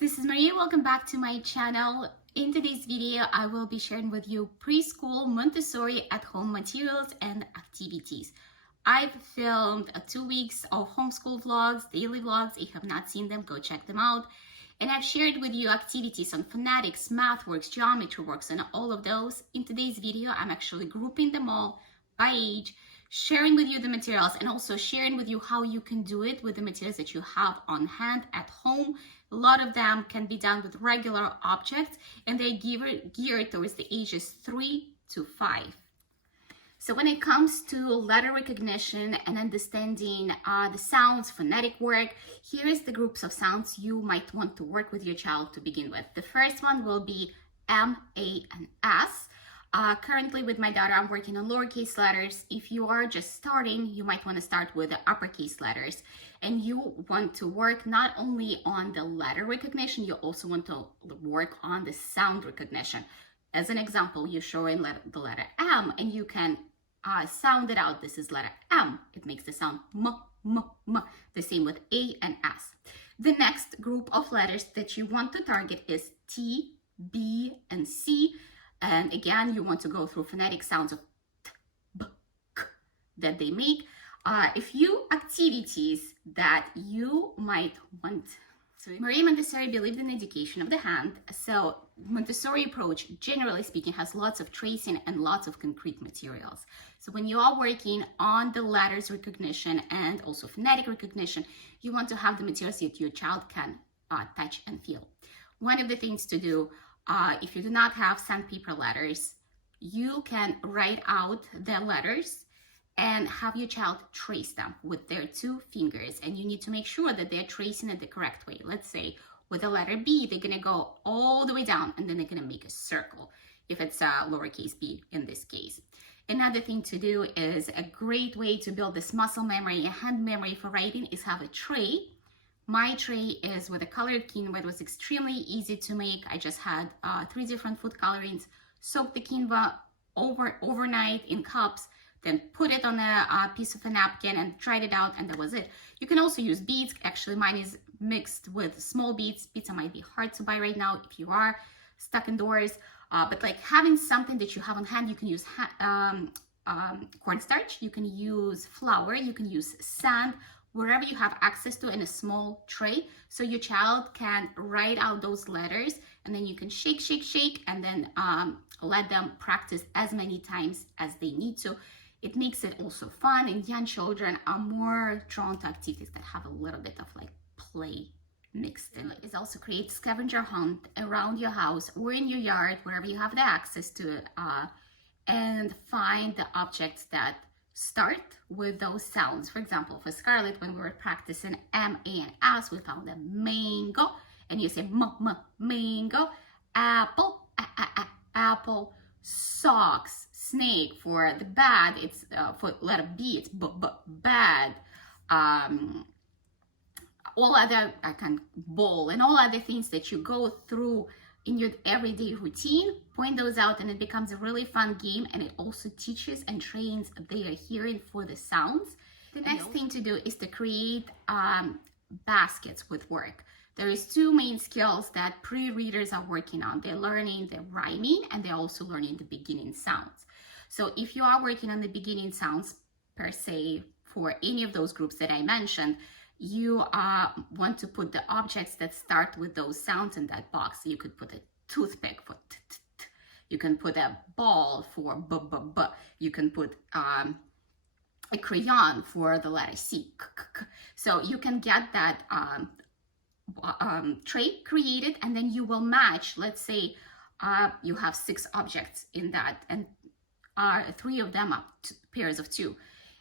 this is Maria. Welcome back to my channel. In today's video, I will be sharing with you preschool Montessori at home materials and activities. I've filmed 2 weeks of homeschool vlogs, daily vlogs. If you have not seen them, go check them out. And I've shared with you activities on phonetics, math works, geometry works, and all of those. In today's video, I'm actually grouping them all by age, sharing with you the materials, and also sharing with you how you can do it with the materials that you have on hand at home. A lot of them can be done with regular objects, and they're geared towards the ages 3 to 5. So when it comes to letter recognition and understanding the sounds, phonetic work, here is the groups of sounds you might want to work with your child to begin with. The first one will be M, A, and S. Currently with my daughter, I'm working on lowercase letters. If you are just starting, you might want to start with the uppercase letters. And you want to work not only on the letter recognition, you also want to work on the sound recognition. As an example, you're showing the letter M, and you can sound it out. This is letter M. It makes the sound M, M, M. The same with A and S. The next group of letters that you want to target is T, B, and C. And again, you want to go through phonetic sounds of T, B, K that they make. A few activities that you might want. So Maria Montessori believed in education of the hand. So Montessori approach, generally speaking, has lots of tracing and lots of concrete materials. So when you are working on the letters recognition and also phonetic recognition, you want to have the materials that your child can touch and feel. One of the things to do, if you do not have sandpaper letters, you can write out the letters and have your child trace them with their 2 fingers. And you need to make sure that they're tracing it the correct way. Let's say with the letter B, they're gonna go all the way down and then they're gonna make a circle, if it's a lowercase b in this case. Another thing to do is a great way to build this muscle memory and hand memory for writing is have a tray. My tray is with a colored quinoa. It was extremely easy to make. I just had 3 different food colorings, soaked the quinoa overnight in cups, then put it on a piece of a napkin and tried it out, and that was it. You can also use beads. Actually, mine is mixed with small beads. Pizza might be hard to buy right now if you are stuck indoors, but like having something that you have on hand, you can use cornstarch, you can use flour, you can use sand, wherever you have access to in a small tray, so your child can write out those letters, and then you can shake, shake, shake, and then let them practice as many times as they need to. It makes it also fun, and young children are more drawn to activities that have a little bit of like play mixed in. It also creates scavenger hunt around your house or in your yard, wherever you have the access to it, and find the objects that start with those sounds. For example, for Scarlett, when we were practicing M, A, and S, we found a mango, and you say mango, apple, apple, socks, snake. For the bad, it's for letter B, it's bad. All other bowl and all other things that you go through in your everyday routine, point those out, and it becomes a really fun game, and it also teaches and trains their hearing for the sounds. The next thing to do is to create baskets with work. There is 2 main skills that pre-readers are working on. They're learning the rhyming, and they're also learning the beginning sounds. So if you are working on the beginning sounds per se for any of those groups that I mentioned, you want to put the objects that start with those sounds in that box. You could put a toothpick for t, t, t. You can put a ball for b, b, b. You can put a crayon for the letter C, k, k, k. So you can get that tray created, and then you will match. Let's say you have 6 objects in that, and 3 of them are pairs of 2,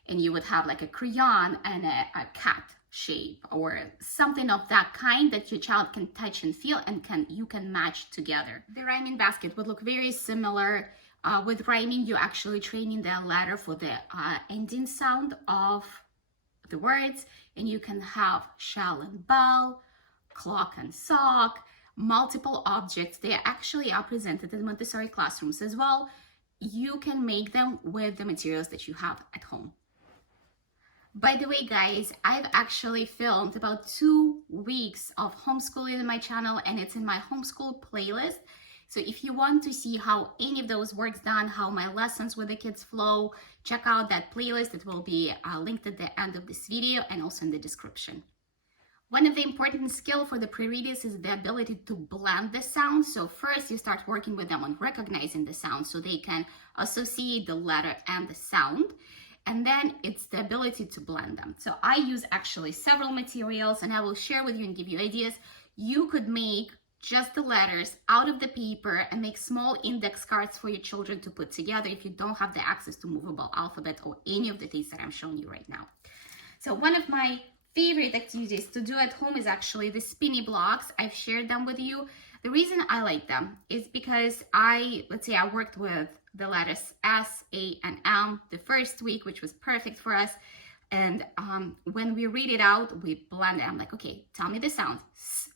and you would have like a crayon and a cat shape or something of that kind that your child can touch and feel, and you can match together. The rhyming basket would look very similar. With rhyming, you're actually training the letter for the ending sound of the words, and you can have shell and bell, clock and sock, multiple objects. They actually are presented in Montessori classrooms as well. You can make them with the materials that you have at home. By the way, guys, I've actually filmed about 2 weeks of homeschooling on my channel, and it's in my homeschool playlist. So if you want to see how any of those works done, how my lessons with the kids flow, check out that playlist. It will be linked at the end of this video and also in the description. One of the important skills for the pre-readers is the ability to blend the sounds. So first you start working with them on recognizing the sound so they can associate the letter and the sound. And then it's the ability to blend them. So I use actually several materials, and I will share with you and give you ideas. You could make just the letters out of the paper and make small index cards for your children to put together if you don't have the access to movable alphabet or any of the things that I'm showing you right now. So one of my favorite activities to do at home is actually the spinny blocks. I've shared them with you. The reason I like them is because let's say I worked with the letters S, A, and M the first week, which was perfect for us. And when we read it out, we blend it. I'm like, okay, tell me the sound. S,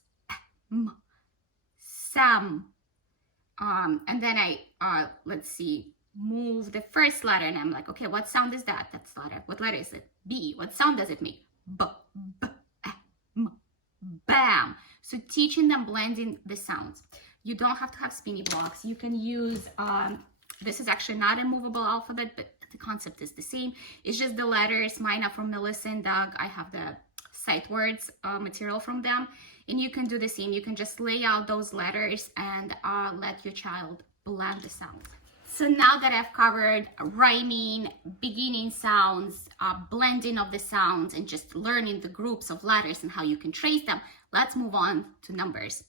M, Sam. And then I, let's see, move the first letter, and I'm like, okay, what sound is that? That's letter. What letter is it? B. What sound does it make? B, B, M, bam. So teaching them blending the sounds. You don't have to have spinny blocks. You can use, this is actually not a movable alphabet, but the concept is the same. It's just the letters. Mine are from Melissa and Doug. I have the sight words material from them. And you can do the same. You can just lay out those letters and let your child blend the sounds. So now that I've covered rhyming, beginning sounds, blending of the sounds, and just learning the groups of letters and how you can trace them, let's move on to numbers.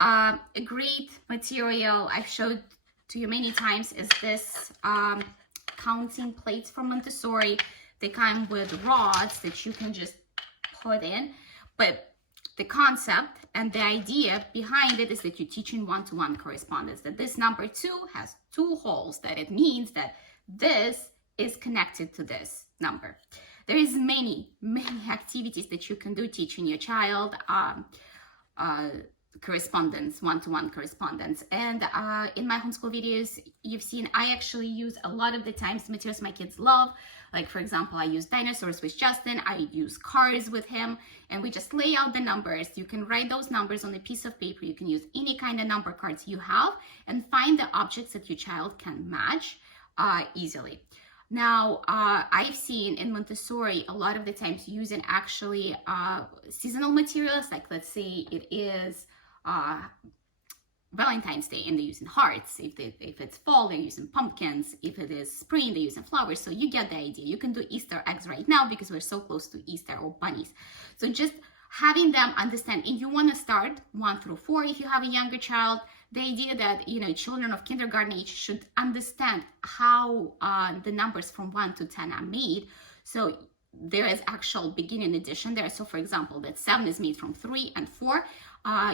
A great material I've showed to you many times is this counting plates from Montessori. They come with rods that you can just put in, but the concept and the idea behind it is that you're teaching one-to-one correspondence, that this number 2 has 2 holes, that it means that this is connected to this number. There is many activities that you can do teaching your child correspondence, one-to-one correspondence. And in my homeschool videos, you've seen I actually use a lot of the times materials my kids love. Like, for example, I use dinosaurs with Justin, I use cars with him, and we just lay out the numbers. You can write those numbers on a piece of paper. You can use any kind of number cards you have and find the objects that your child can match easily. Now, I've seen in Montessori a lot of the times using actually seasonal materials, like let's say it is Valentine's Day and they're using hearts. If it's fall, they're using pumpkins. If it is spring, they're using flowers. So you get the idea. You can do Easter eggs right now because we're so close to Easter, or bunnies. So just having them understand, and you want to start 1 through 4 if you have a younger child. The idea that, you know, children of kindergarten age should understand how the numbers from 1 to 10 are made. So there is actual beginning addition there. So for example, that 7 is made from 3 and 4.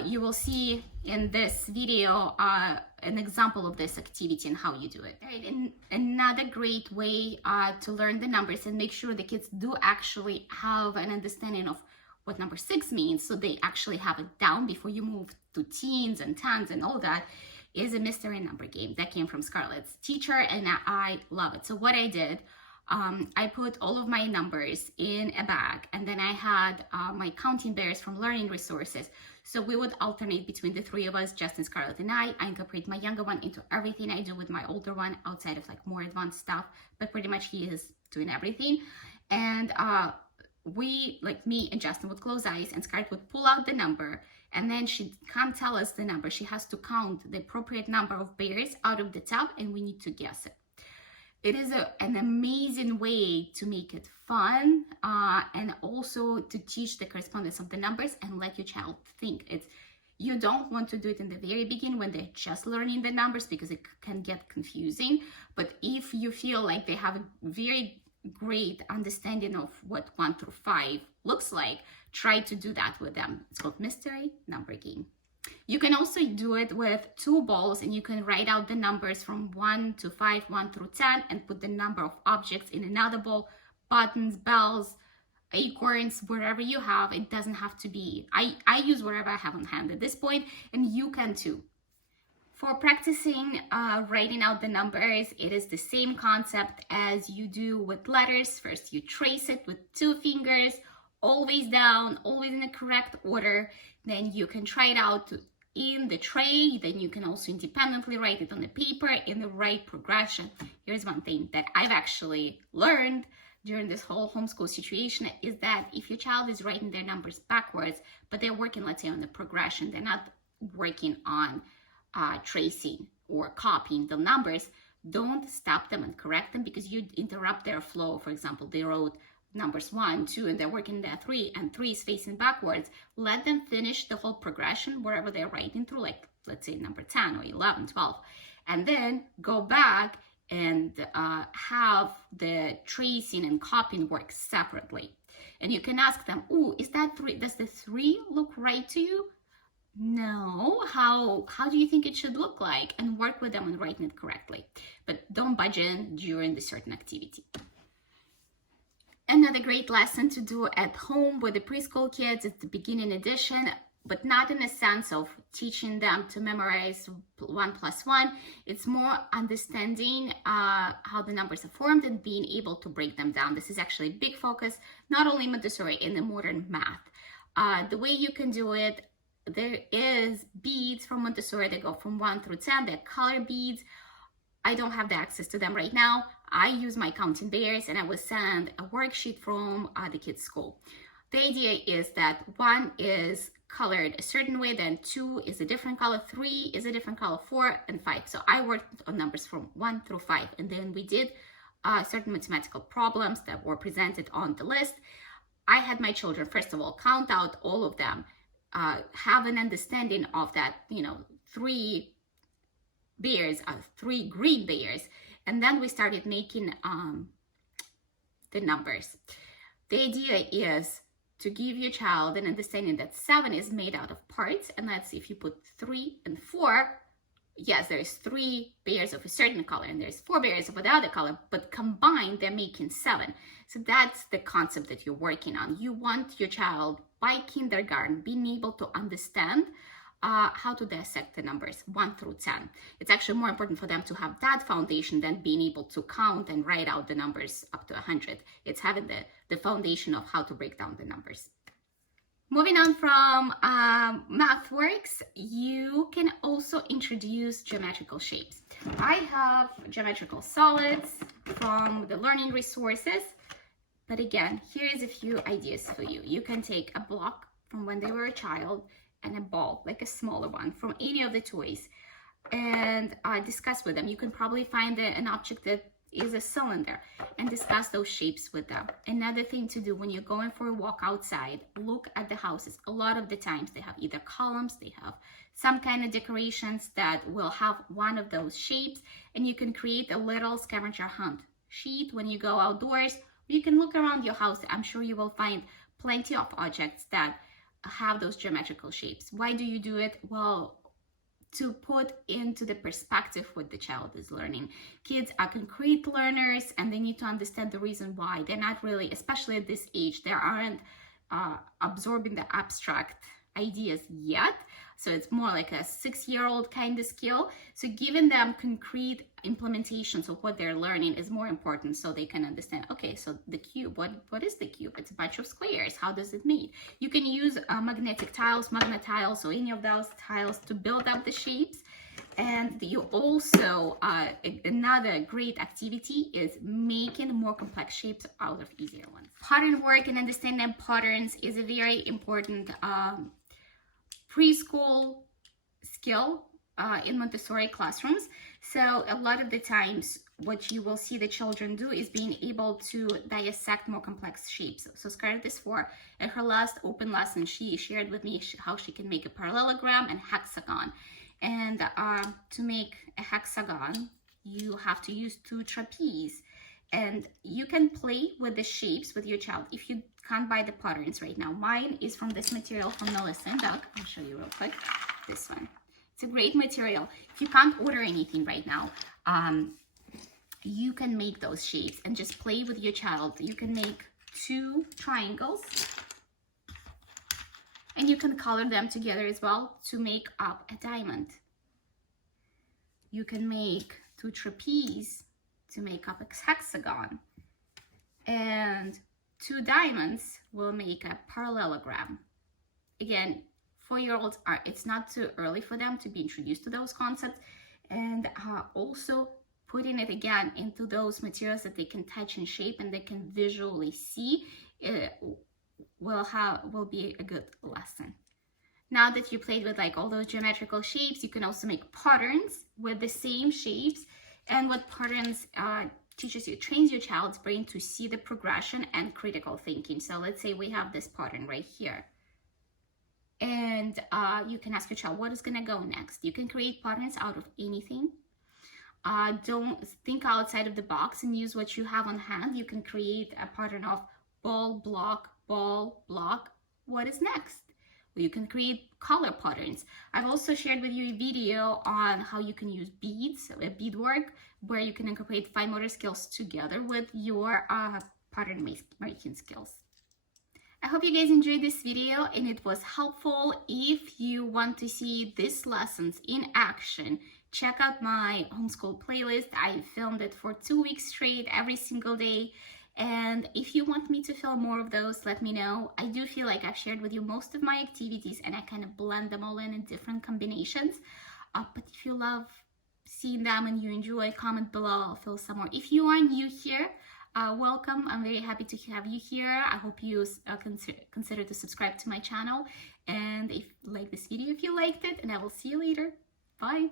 You will see in this video an example of this activity and how you do it. Right. And another great way to learn the numbers and make sure the kids do actually have an understanding of what number 6 means, so they actually have it down before you move to teens and tens and all that, is a mystery number game that came from Scarlett's teacher, and I love it. So what I did, I put all of my numbers in a bag, and then I had my counting bears from Learning Resources. So we would alternate between the 3 of us, Justin, Scarlett, and I incorporate my younger one into everything I do with my older one, outside of like more advanced stuff, but pretty much he is doing everything. And we, like me and Justin, would close eyes, and Scarlett would pull out the number, and then she can't tell us the number. She has to count the appropriate number of bears out of the tub, and we need to guess it. It is an amazing way to make it fun and also to teach the correspondence of the numbers and let your child think. You don't want to do it in the very beginning when they're just learning the numbers because it can get confusing. But if you feel like they have a very great understanding of what 1 through 5 looks like, try to do that with them. It's called mystery number game. You can also do it with 2 balls, and you can write out the numbers from 1 to 5, 1 through 10, and put the number of objects in another ball, buttons, bells, acorns, wherever you have. It doesn't have to be, I use whatever I have on hand at this point, and you can too. For practicing writing out the numbers, it is the same concept as you do with letters. First, you trace it with 2 fingers, always down, always in the correct order. Then you can try it out in the tray. Then you can also independently write it on the paper in the right progression. Here's one thing that I've actually learned during this whole homeschool situation is that if your child is writing their numbers backwards, but they're working, let's say, on the progression, they're not working on tracing or copying the numbers, don't stop them and correct them, because you interrupt their flow. For example, they wrote numbers 1, 2, and they're working their 3, and 3 is facing backwards. Let them finish the whole progression wherever they're writing through, like let's say number 10 or 11, 12, and then go back and have the tracing and copying work separately. And you can ask them, "Oh, is that 3? Does the 3 look right to you?" No, how do you think it should look like? And work with them on writing it correctly. But don't budge in during the certain activity. Another great lesson to do at home with the preschool kids is the beginning addition, but not in a sense of teaching them to memorize 1 plus 1. It's more understanding how the numbers are formed and being able to break them down. This is actually a big focus, not only in Montessori, in the modern math. The way you can do it, there is beads from Montessori that go from 1 through 10. They're color beads. I don't have the access to them right now. I use my counting bears, and I will send a worksheet from the kids' school. The idea is that 1 is colored a certain way, then 2 is a different color, 3 is a different color, 4 and 5. So I worked on numbers from 1 through 5, and then we did certain mathematical problems that were presented on the list. I had my children, first of all, count out all of them, have an understanding of that, 3 bears are 3 green bears, and then we started making the numbers. The idea is to give your child an understanding that 7 is made out of parts, and that's if you put 3 and 4, yes, there's 3 bears of a certain color and there's 4 bears of another color, but combined they're making 7. So that's the concept that you're working on. You want your child by kindergarten being able to understand how to dissect the numbers 1 through 10. It's actually more important for them to have that foundation than being able to count and write out the numbers up to 100. It's having the foundation of how to break down the numbers. Moving on from MathWorks, you can also introduce geometrical shapes. I have geometrical solids from the learning resources, but again, here's a few ideas for you. You can take a block from when they were a child and a ball, like a smaller one, from any of the toys, and discuss with them. You can probably find an object that is a cylinder and discuss those shapes with them. Another thing to do when you're going for a walk outside, look at the houses. A lot of the times they have either columns, they have some kind of decorations that will have one of those shapes, and you can create a little scavenger hunt sheet when you go outdoors. You can look around your house. I'm sure you will find plenty of objects that have those geometrical shapes. Why do you do it? Well, to put into the perspective what the child is learning. Kids are concrete learners, and they need to understand the reason why. They're not really, especially at this age, they aren't absorbing the abstract ideas yet. So it's more like a 6-year-old kind of skill. So giving them concrete implementations of what they're learning is more important, so they can understand, okay, so the cube, what is the cube? It's a bunch of squares. How does it made? You can use magnetic tiles, magnet tiles, or any of those tiles to build up the shapes. And you also, another great activity is making more complex shapes out of easier ones. Pattern work and understanding patterns is a very important preschool skill in Montessori classrooms. So a lot of the times what you will see the children do is being able to dissect more complex shapes. So Scarlett is 4. At her last open lesson, she shared with me how she can make a parallelogram and hexagon. And to make a hexagon, you have to use 2 trapeze. And you can play with the shapes with your child if you can't buy the patterns right now. Mine is from this material from Melissa and Doug. I'll show you real quick. This one. It's a great material. If you can't order anything right now, you can make those shapes and just play with your child. You can make 2 triangles, and you can color them together as well to make up a diamond. You can make 2 trapeze to make up a hexagon, and 2 diamonds will make a parallelogram. Again, 4-year-olds it's not too early for them to be introduced to those concepts, and also putting it again into those materials that they can touch and shape and they can visually see will be a good lesson. Now that you played with like all those geometrical shapes, you can also make patterns with the same shapes. And what patterns trains your child's brain to see the progression and critical thinking. So let's say we have this pattern right here. And you can ask your child, what is gonna go next? You can create patterns out of anything. Don't think outside of the box and use what you have on hand. You can create a pattern of ball, block, ball, block. What is next? You can create color patterns. I've also shared with you a video on how you can use beads, beadwork, where you can incorporate fine motor skills together with your pattern making skills. I hope you guys enjoyed this video and it was helpful. If you want to see these lessons in action, check out my homeschool playlist. I filmed it for 2 weeks straight, every single day. And if you want me to film more of those, let me know. I do feel like I've shared with you most of my activities and I kind of blend them all in different combinations. But if you love seeing them and you enjoy, comment below. I'll fill some more. If you are new here, welcome. I'm very happy to have you here. I hope you consider to subscribe to my channel. And if you like this video, if you liked it, and I will see you later. Bye.